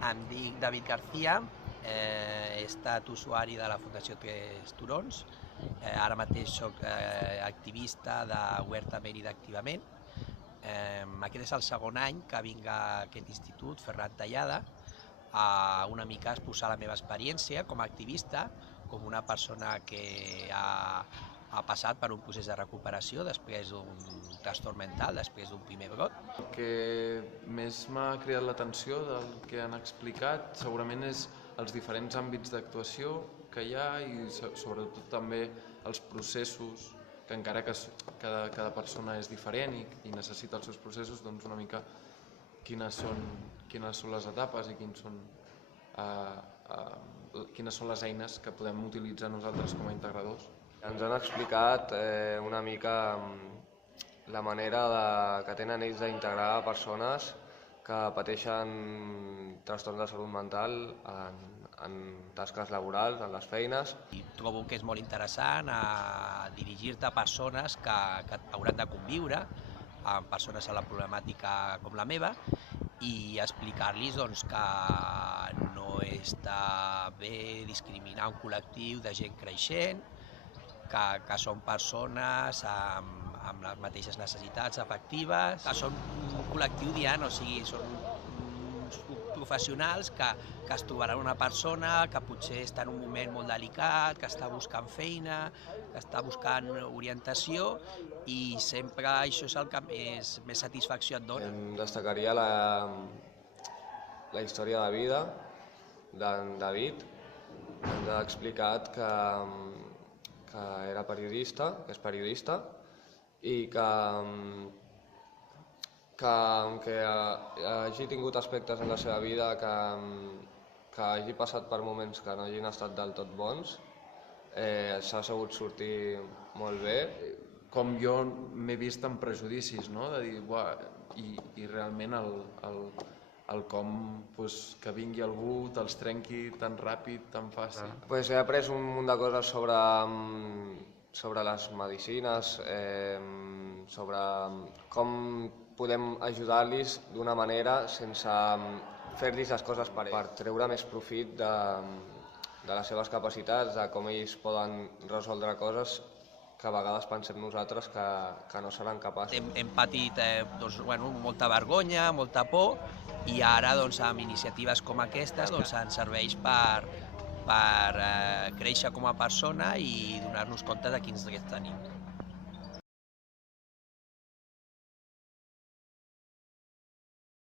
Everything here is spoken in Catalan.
Em dic David García, he estat usuari de la Fundació Tres Turons, ara mateix soc activista de Huerta Mérida Activament. Aquest és el segon any que vinc a aquest institut, Ferran Tallada, a una mica exposar la meva experiència com a activista, com una persona que ha passat per un procés de recuperació després d'un trastorn mental, després d'un primer brot. El que més m'ha cridat l'atenció del que han explicat segurament és els diferents àmbits d'actuació que hi ha i sobretot també els processos, que encara que cada persona és diferent i necessita els seus processos, doncs una mica quines són les etapes i quines són les eines que podem utilitzar nosaltres com a integradors. Ens han explicat una mica la manera que tenen ells d'integrar persones que pateixen trastorns de salut mental en tasques laborals, en les feines. I trobo que és molt interessant dirigir-te a persones que hauran de conviure amb persones amb la problemàtica com la meva i explicar-los que no està bé discriminar un col·lectiu de gent creixent, que són persones amb les mateixes necessitats afectives, que són un col·lectiu diant, o sigui, són uns professionals que es trobaran una persona que potser està en un moment molt delicat, que està buscant feina, que està buscant orientació i sempre això és el que més satisfacció et dona. Destacaria la història de vida d'en David. Ens ha explicat que era periodista, que és periodista, i que aunque hagi tingut aspectes en la seva vida que hagi passat per moments que no hagin estat del tot bons, s'ha sabut sortir molt bé. Com jo m'he vist amb prejudicis, no? De dir, i realment el com que vingui algú, te'ls trenqui tan ràpid, tan fàcil. He après un munt de coses sobre les medicines, sobre com podem ajudar-los d'una manera sense fer-los les coses per treure més profit de les seves capacitats, de com ells poden resoldre coses que a vegades pensem nosaltres que no seran capaços. Hem patit molta vergonya, molta por, i ara amb iniciatives com aquestes ens serveix per créixer com a persona i donar-nos compte de quins drets tenim.